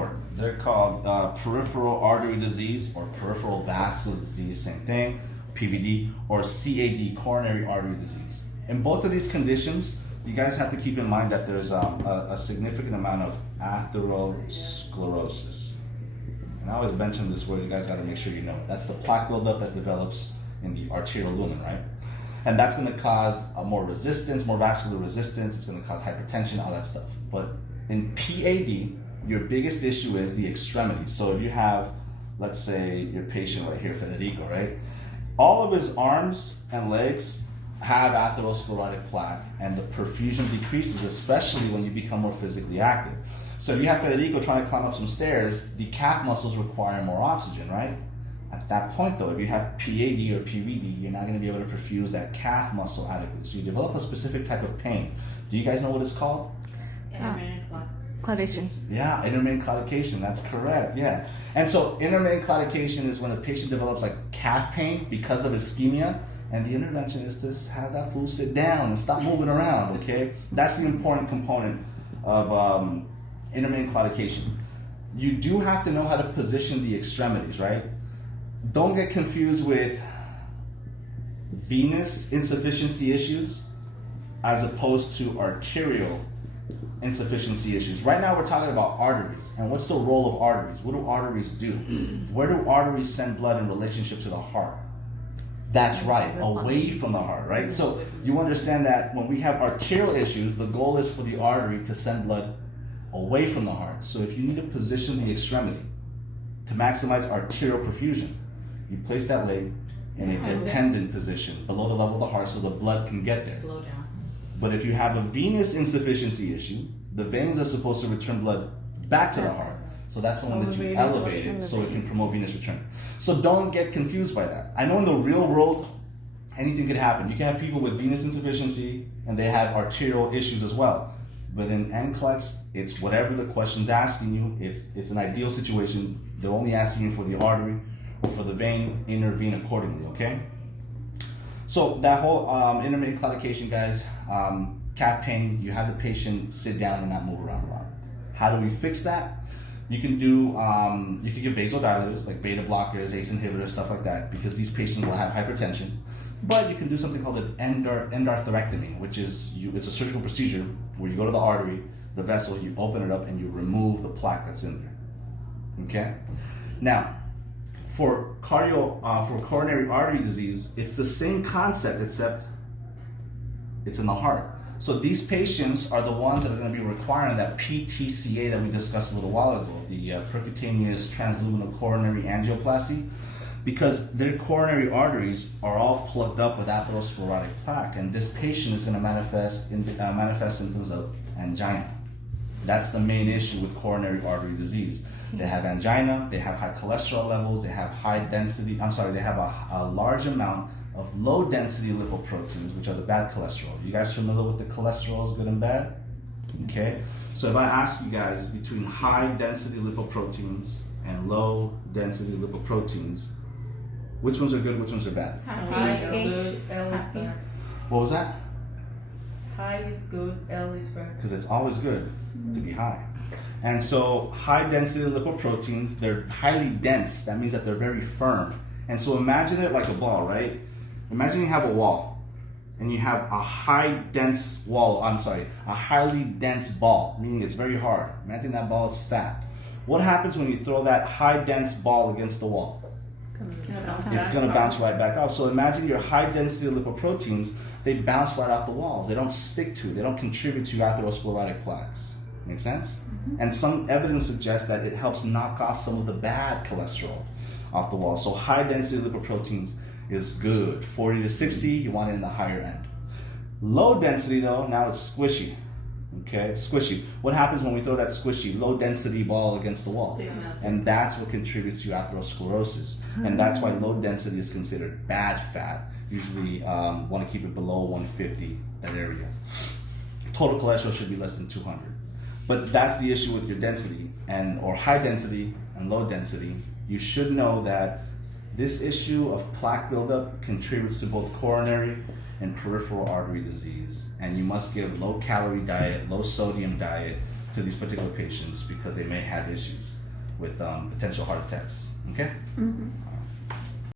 important. They're called peripheral artery disease or peripheral vascular disease, same thing, PVD, or CAD, coronary artery disease. In both of these conditions, you guys have to keep in mind that there's a significant amount of atherosclerosis. And I always mention this word, you guys got to make sure you know it. That's the plaque buildup that develops in the arterial lumen, right? And that's going to cause more resistance, more vascular resistance. It's going to cause hypertension, all that stuff. But in PAD, your biggest issue is the extremities. So if you have, let's say, your patient right here, Federico, right? All of his arms and legs have atherosclerotic plaque, and the perfusion decreases, especially when you become more physically active. So if you have Federico trying to climb up some stairs, the calf muscles require more oxygen, right? At that point though, if you have PAD or PVD, you're not going to be able to perfuse that calf muscle adequately. So you develop a specific type of pain. Do you guys know what it's called? Intermittent claudication. Yeah, intermittent claudication, that's correct, yeah. And so intermittent claudication is when a patient develops like calf pain because of ischemia, and the intervention is to have that fool sit down and stop moving around, okay? That's the important component of intermittent claudication. You do have to know how to position the extremities, right? Don't get confused with venous insufficiency issues as opposed to arterial insufficiency issues. Right now we're talking about arteries, and what's the role of arteries? What do arteries do? Where do arteries send blood in relationship to the heart? That's right, away from the heart, right? So you understand that when we have arterial issues, the goal is for the artery to send blood away from the heart. So if you need to position the extremity to maximize arterial perfusion, you place that leg in a dependent position below the level of the heart so the blood can get there. Flow down. But if you have a venous insufficiency issue, the veins are supposed to return blood back to the heart. So that's the one that you elevate it so it can promote venous return. So don't get confused by that. I know in the real world, anything could happen. You can have people with venous insufficiency and they have arterial issues as well. But in NCLEX, it's whatever the question's asking you. It's an ideal situation. They're only asking you for the artery or for the vein, intervene accordingly, okay? So that whole intermittent claudication, guys, calf pain, you have the patient sit down and not move around a lot. How do we fix that? You can do, you can give vasodilators like beta blockers, ACE inhibitors, stuff like that, because these patients will have hypertension. But you can do something called an endarterectomy, which is, it's a surgical procedure where you go to the artery, the vessel, you open it up and you remove the plaque that's in there, okay? Now, for coronary artery disease, it's the same concept except it's in the heart. So these patients are the ones that are going to be requiring that PTCA that we discussed a little while ago, the percutaneous transluminal coronary angioplasty, because their coronary arteries are all plugged up with atherosclerotic plaque, and this patient is going to manifest symptoms of angina. That's the main issue with coronary artery disease. They have angina, they have high cholesterol levels, they have they have a large amount of low density lipoproteins, which are the bad cholesterol. You guys familiar with the cholesterol is good and bad? Okay, so if I ask you guys between high density lipoproteins and low density lipoproteins, which ones are good, which ones are bad? High is good, L is bad. What was that? High is good, L is bad. Because it's always good to be high. And so high density lipoproteins, they're highly dense. That means that they're very firm. And so imagine it like a ball, right? Imagine you have a wall and you have a highly dense ball, meaning it's very hard. Imagine that ball is fat. What happens when you throw that high dense ball against the wall? It's going to bounce right back off. So imagine your high density lipoproteins, they bounce right off the walls. They don't stick to it. They don't contribute to your atherosclerotic plaques. Make sense? Mm-hmm. And some evidence suggests that it helps knock off some of the bad cholesterol off the wall. So high density lipoproteins is good. 40 to 60, you want it in the higher end. Low density though, now it's squishy. Okay, squishy. What happens when we throw that squishy, low density ball against the wall? And that's what contributes to atherosclerosis. And that's why low density is considered bad fat. Usually want to keep it below 150, that area. Total cholesterol should be less than 200. But that's the issue with your density or high density and low density. You should know that this issue of plaque buildup contributes to both coronary and peripheral artery disease, and you must give low calorie diet, low sodium diet, to these particular patients because they may have issues with potential heart attacks. Okay?